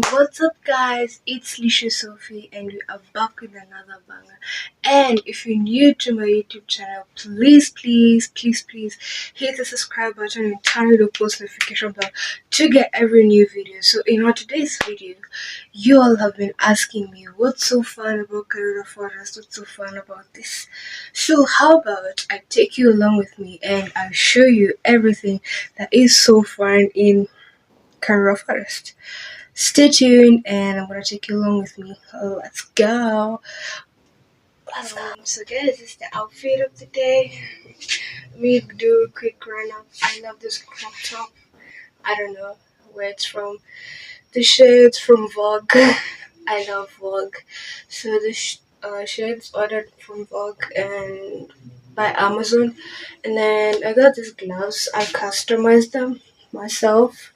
What's up, guys? It's Lisha Sophie, and we are back with another banger. And if you're new to my YouTube channel, please hit the subscribe button and turn on the post notification bell to get every new video. So, in our today's video, you all have been asking me what's so fun about Karura Forest, what's so fun about this. So, how about I take you along with me and I'll show you everything that is so fun in Karura Forest. Stay tuned and I'm gonna take you along with me. Let's go. So guys, this is the outfit of the day. Let me do a quick run up. I love this crop top. I don't know where it's from. The shirt's from Vogue. I love Vogue. So the shirt's ordered from Vogue and by Amazon. And then I got these gloves. I customized them myself.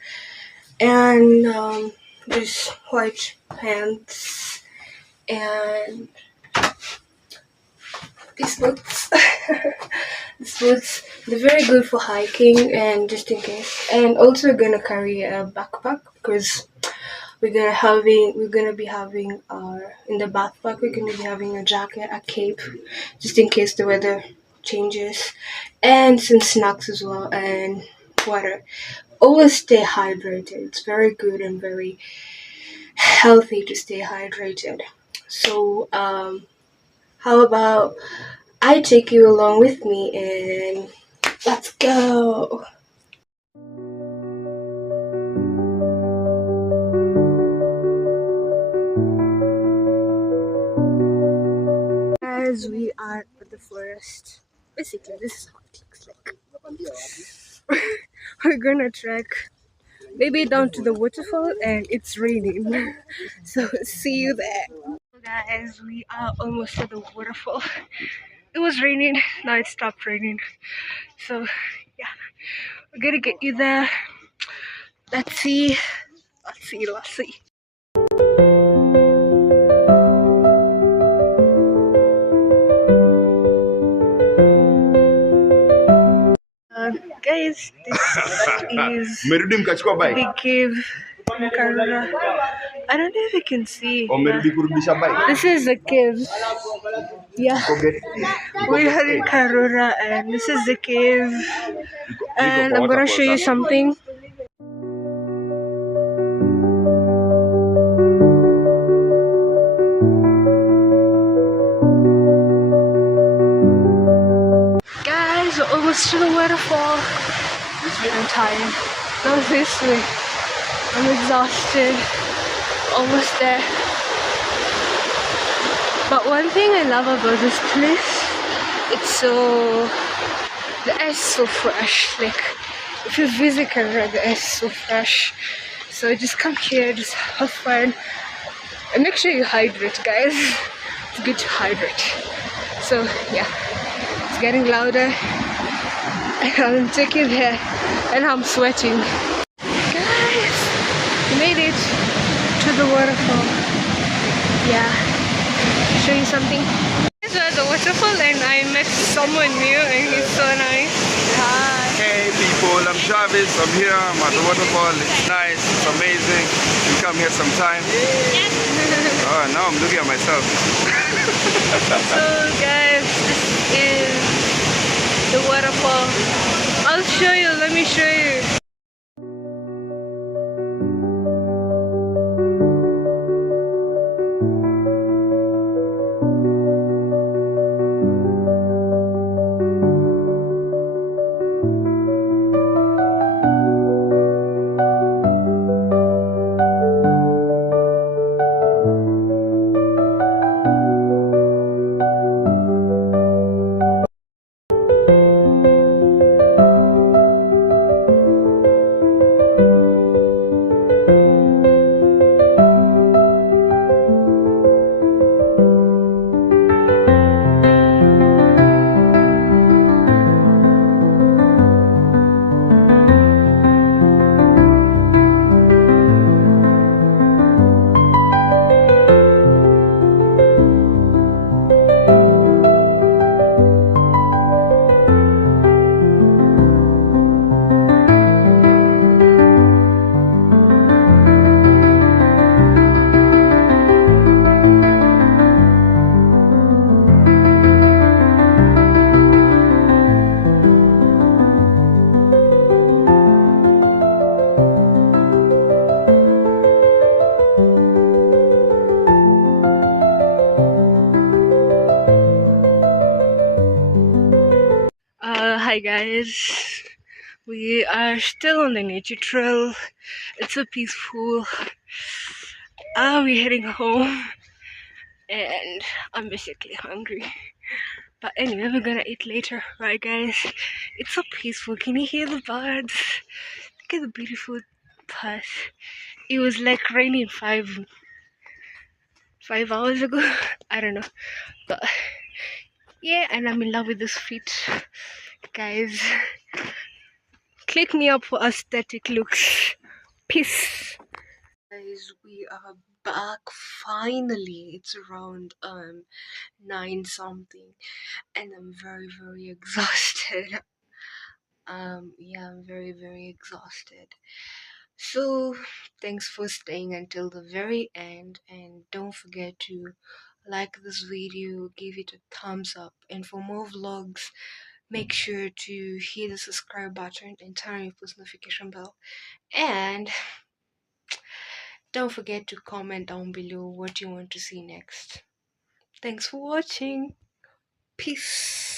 And these white pants and these boots. These boots, they're very good for hiking and just in case. And also we're gonna carry a backpack because we're gonna be having in the backpack we're gonna be having a jacket, a cape, just in case the weather changes, and some snacks as well and water. Always stay hydrated. It's very good and very healthy to stay hydrated. So, how about I take you along with me and let's go. As we are at the forest, basically, this is how it looks like. We're gonna trek maybe down to the waterfall, and it's raining. So, see you there. Guys, we are almost at the waterfall. It was raining, now it stopped raining. So yeah, we're gonna get you there. Let's see. Guys, this is the cave in Karura. I don't know if you can see. This is the cave. Yeah, we are in Karura, and this is the cave. And I'm gonna show you something. Guys, we're almost to the waterfall. I'm tired. Go this way. I'm exhausted. Almost there. But one thing I love about this place, the air is so fresh. Like, if you visit Karura, the air is so fresh. So just come here, just have fun. And make sure you hydrate, guys. It's good to hydrate. So yeah, it's getting louder. I'm taking there and I'm sweating. Guys, we made it to the waterfall. Yeah, show you something. This was the waterfall and I met someone new and he's so nice. Hi. Hey people, I'm Travis. I'm here. I'm at the waterfall. It's nice. It's amazing. You come here sometime. Oh, now I'm looking at myself. So guys, this is the waterfall. I'll show you. Let me show you. guys. We are still on the nature trail. It's so peaceful. We're heading home and I'm basically hungry. But anyway, we're gonna eat later, right guys? It's so peaceful. Can you hear the birds? Look at the beautiful path. It was like raining five hours ago. I don't know. But yeah, and I'm in love with this fit. Guys, click me up for aesthetic looks. Peace. Guys, we are back finally. It's around 9 something and I'm very exhausted. Yeah, I'm very exhausted. So thanks for staying until the very end and don't forget to like this video, give it a thumbs up, and for more vlogs make sure to hit the subscribe button and turn on your post notification bell, and don't forget to comment down below what you want to see next. Thanks for watching. Peace.